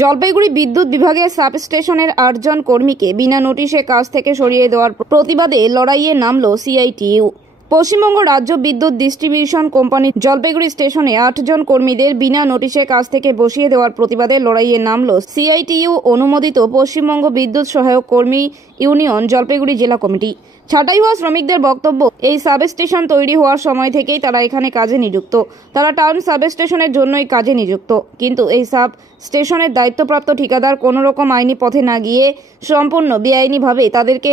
জলপাইগুড়ি বিদ্যুৎ বিভাগের সাবস্টেশনের 8 জন কর্মীকে বিনা নোটিশে কাজ থেকে সরিয়ে দেওয়ার প্রতিবাদে লড়াইয়ে নামল সিআইটিইউ। পশ্চিমবঙ্গ রাজ্য বিদ্যুৎ ডিস্ট্রিবিউশন কোম্পানি জলপাইগুড়ি স্টেশনে 8 জন কর্মীদের বিনা নোটিশে কাজ থেকে বসিয়ে দেওয়ার প্রতিবাদে লড়াইয়ে নামল সিআইটিইউ অনুমোদিত পশ্চিমবঙ্গ বিদ্যুৎ সহায়ক কর্মী ইউনিয়ন জলপাইগুড়ি জেলা কমিটি। ছাঁটাই হওয়া শ্রমিকদের বক্তব্য, এই সাবস্টেশন তৈরি হওয়ার সময় থেকেই তারা এখানে কাজে নিযুক্ত। তারা টাউন সাবস্টেশনের জন্যই কাজে নিযুক্ত, কিন্তু এই সাব স্টেশনের দায়িত্বপ্রাপ্ত ঠিকাদার কোনো রকম আইনি পথে না গিয়ে সম্পূর্ণ বেআইনিভাবে তাদেরকে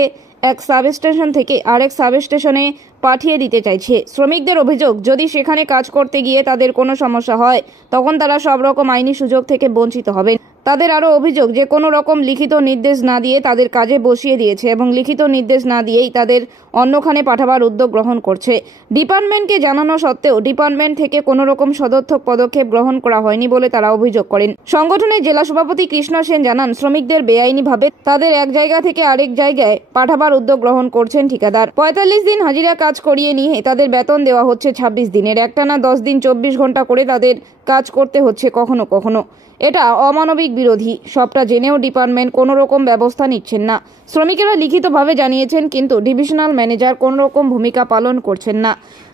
এক সাবস্টেশন থেকে আরেক সাবস্টেশনে পাঠিয়ে দিতে চাইছে। শ্রমিকদের অভিযোগ, যদি সেখানে কাজ করতে গিয়ে তাদের কোনো সমস্যা হয় তখন তারা সব রকম আইনি সুযোগ থেকে বঞ্চিত হবেন। তাদের আরও অভিযোগ যে কোনো রকম লিখিত নির্দেশ না দিয়ে তাদের কাজে বসিয়ে দিয়েছে এবং লিখিত নির্দেশ না দিয়েই তাদের অন্যখানে পাঠাবার উদ্যোগ গ্রহণ করছে। ডিপার্টমেন্টকে জানানো সত্ত্বেও ডিপার্টমেন্ট থেকে কোনো রকম সদর্থক পদক্ষেপ গ্রহণ করা হয়নি বলে তারা অভিযোগ করেন। সংগঠনের জেলা সভাপতি কৃষ্ণ সেন জানান, শ্রমিকদের বেআইনিভাবে তাদের এক জায়গা থেকে আরেক জায়গায় পাঠাবার উদ্যোগ গ্রহণ করছেন ঠিকাদার। 45 দিন হাজিরা কাজ করিয়ে নিয়ে তাদের বেতন দেওয়া হচ্ছে 26 দিনের। একটানা 10 দিন 24 ঘন্টা করে তাদের কাজ করতে হচ্ছে কখনো কখনো। এটা অমানবিক বিরোধী। সবটা জেনেও ডিপার্টমেন্ট কোনো রকম ব্যবস্থা নিচ্ছেন না। শ্রমিকেরা লিখিতভাবে জানিয়েছেন, কিন্তু ডিভিশনাল ম্যানেজার কোনো রকম ভূমিকা পালন করছেন না।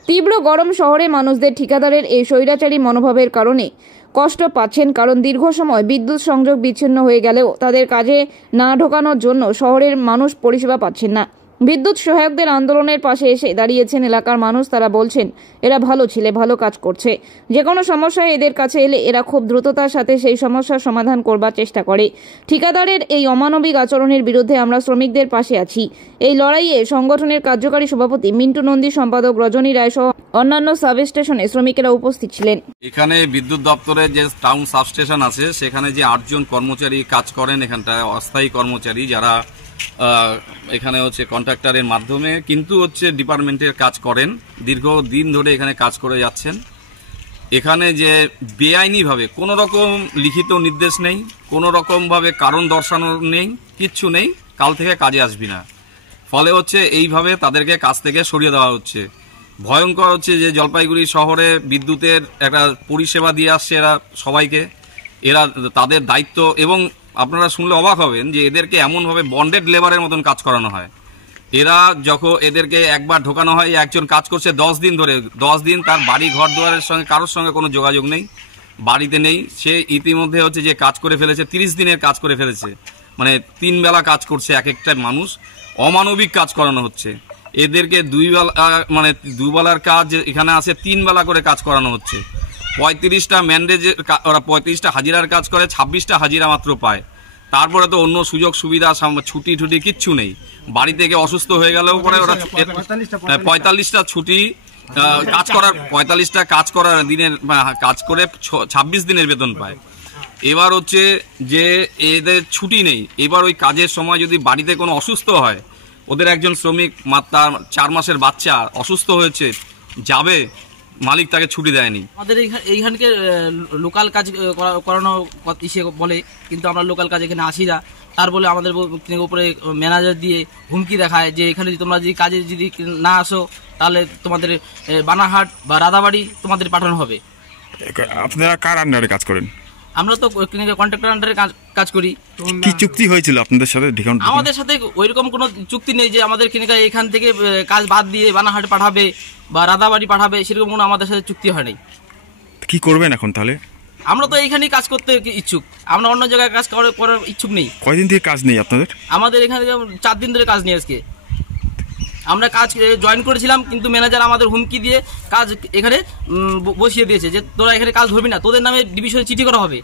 তীব্র গরম শহরে মানুষদের ঠিকাদারের এই স্বৈরাচারী মনোভাবের কারণে কষ্ট পাচ্ছেন, কারণ দীর্ঘ সময় বিদ্যুৎ সংযোগ বিচ্ছিন্ন হয়ে গেলেও তাদের কাজে না ঢোকানোর জন্য শহরের মানুষ পরিষেবা পাচ্ছেন না। বিদ্যুৎ সহায়কদের আন্দোলনের পাশে এসে দাঁড়িয়েছেন এলাকার মানুষ। তারা বলছেন, এরা ভালো ছেলে, ভালো কাজ করছে। যে কোনো সমস্যায় এদের কাছে এলে এরা খুব দ্রুততার সাথে সেই সমস্যার সমাধান করবার চেষ্টা করে। ঠিকাদারের এই অমানবিক আচরণের বিরুদ্ধে আমরা শ্রমিকদের পাশে আছি। এই লড়াইয়ে সংগঠনের কার্যকারী সভাপতি মিন্টু নন্দী, সম্পাদক রজনী রায় সহ অন্যান্য সাবস্টেশনে শ্রমিকেরা উপস্থিত ছিলেন। এখানে বিদ্যুৎ দপ্তরের যে টাউন সাবস্টেশন আছে সেখানে যে 8 জন কর্মচারী কাজ করেন, এখানটায় অস্থায়ী কর্মচারী যারা এখানে হচ্ছে কন্ট্রাক্টরের মাধ্যমে কিন্তু হচ্ছে ডিপার্টমেন্টের কাজ করেন, দীর্ঘদিন ধরে এখানে কাজ করে যাচ্ছেন। এখানে যে বেআইনিভাবে কোনো রকম লিখিত নির্দেশ নেই, কোনো রকমভাবে কারণ দর্শানো নেই, কিচ্ছু নেই, কাল থেকে কাজে আসবি না। ফলে হচ্ছে এইভাবে তাদেরকে কাজ থেকে সরিয়ে দেওয়া হচ্ছে। ভয়ঙ্কর হচ্ছে যে জলপাইগুড়ি শহরে বিদ্যুতের একটা পরিষেবা দিয়ে আসছে এরা সবাইকে। এরা তাদের দায়িত্ব, এবং আপনারা শুনলে অবাক হবেন যে এদেরকে এমনভাবে বন্ডেড লেবারের মতন কাজ করানো হয়। এরা যখন এদেরকে একবার ঢোকানো হয়, একজন কাজ করছে 10 দিন ধরে, 10 দিন তার বাড়ি ঘর দুয়ারের সঙ্গে কারোর সঙ্গে কোনো যোগাযোগ নেই, বাড়িতে নেই। সে ইতিমধ্যে হচ্ছে যে কাজ করে ফেলেছে, 30 দিনের কাজ করে ফেলেছে, মানে 3 বেলা কাজ করছে এক একটা মানুষ। অমানবিক কাজ করানো হচ্ছে এদেরকে। 2 বেলার কাজ এখানে আছে, 3 বেলা করে কাজ করানো হচ্ছে। 35টা ম্যান্ডেজের ওরা 35টা হাজিরার কাজ করে, 26টা হাজিরা মাত্র পায়। তারপরে তো অন্য সুযোগ সুবিধা, ছুটি টুটি কিচ্ছু নেই। বাড়ি থেকে অসুস্থ হয়ে গেলেও পরে ওরা 45টা ছুটি কাজ করার, 45টা কাজ করার দিনের কাজ করে 26 দিনের বেতন পায়। এবার হচ্ছে যে এদের ছুটি নেই। এবার ওই কাজের সময় যদি বাড়িতে কোনো অসুস্থ হয়, ওদের একজন শ্রমিক তার 4 মাসের বাচ্চা অসুস্থ হয়েছে, যাবে, মালিক তাকে ছুটি দেয়নি। আমাদের এইখানকে লোকাল কাজ করানো বলে, কিন্তু আমরা লোকাল কাজ এখানে আসি না। তার বলে আমাদের উপরে ম্যানেজার দিয়ে হুমকি দেখায় যে এখানে তোমরা যদি কাজে যদি না আসো তাহলে তোমাদের বানাহাট বা রাধাবাড়ি তোমাদের পাঠানো হবে। আপনারা কার আন্ডারে কাজ করেন? আমরা তো কন্ট্রাক্টর আন্ডারে কাজ করি। কি চুক্তি হয়েছিল আপনাদের সাথে? আমাদের সাথে ওইরকম কোনো চুক্তি নেই যে আমাদের এখান থেকে কাজ বাদ দিয়ে বানাহাট পাঠাবে বা রাধাবাড়ি পাঠাবে, সেরকম কোনো আমাদের সাথে চুক্তি হয় নাই। কি করবেন এখন তাহলে? আমরা তো এইখানেই কাজ করতে ইচ্ছুক, আমরা অন্য জায়গায় কাজ করার ইচ্ছুক নেই। কয়দিন থেকে কাজ নেই আপনাদের? আমাদের এখানে 4 দিন ধরে কাজ নেই। আজকে আমরা কাজ জয়েন করেছিলাম, কিন্তু ম্যানেজার আমাদের হুমকি দিয়ে কাজ এখানে বসিয়ে দিয়েছে যে তোরা এখানে কাজ ধরবি না, তোদের নামে ডিভিশনে চিঠি করা হবে।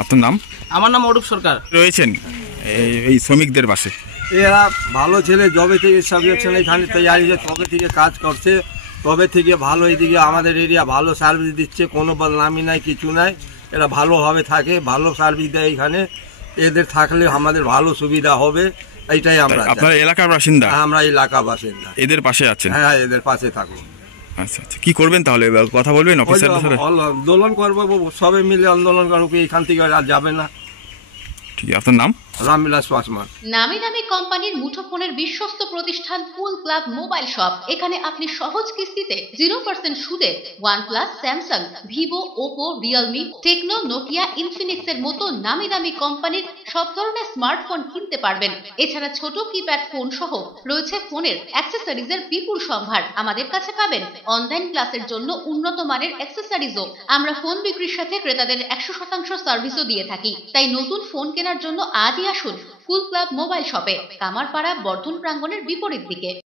আপনার নাম? আমার নাম অরূপ সরকার। রয়েছেন এই শ্রমিকদের পাশে। এরা ভালো ছেলে, জবে থেকে সাবজেকশন এখানে তৈরি, তবে থেকে কাজ করছে, তবে থেকে ভালো। এইদিকে আমাদের এরিয়া ভালো সার্ভিস দিচ্ছে, কোনো বদনামি নাই, কিছু নাই। এরা ভালোভাবে থাকে, ভালো সার্ভিস দেয় এখানে। এদের থাকলে আমাদের ভালো সুবিধা হবে, এইটাই আমরা। আপনারা এলাকার বাসিন্দা? আমরা এলাকা বাসিন্দা। এদের পাশে আছেন? হ্যাঁ, এদের পাশে থাকুন। আচ্ছা আচ্ছা, কি করবেন তাহলে? কথা বলবেন অফিসারদের সাথে? আন্দোলন করবো, সবাই মিলে আন্দোলন করবো, এখান থেকে আর যাবে না। ঠিক আছে। আপনার নাম? রামবিলাস পাসওয়ান। নামি দামি কোম্পানির মুঠোফোনের বিশ্বস্ত প্রতিষ্ঠান কুল ক্লাব মোবাইল শপ। এখানে আপনি সহজ কিস্তিতে 0% সুদে OnePlus, Samsung, Vivo, Oppo, Realme, Tecno, Nokia, Infinix এর মতো নামি দামি কোম্পানির সব ধরনের স্মার্টফোন কিনতে পারবেন। এছাড়া ছোট কিপ্যাড ফোন সহ রয়েছে ফোনের অ্যাক্সেসরিজের বিপুল সম্ভার। আমাদের কাছে পাবেন অনলাইন ক্লাসের জন্য উন্নত মানের অ্যাক্সেসরিজও। আমরা ফোন বিক্রির সাথে ক্রেতাদের 100% সার্ভিসও দিয়ে থাকি। তাই নতুন ফোন কেনার জন্য আজই আসুন কুল ক্লাব মোবাইল শপে, কামারপাড়া বর্ধন প্রাঙ্গণের বিপরীত দিকে।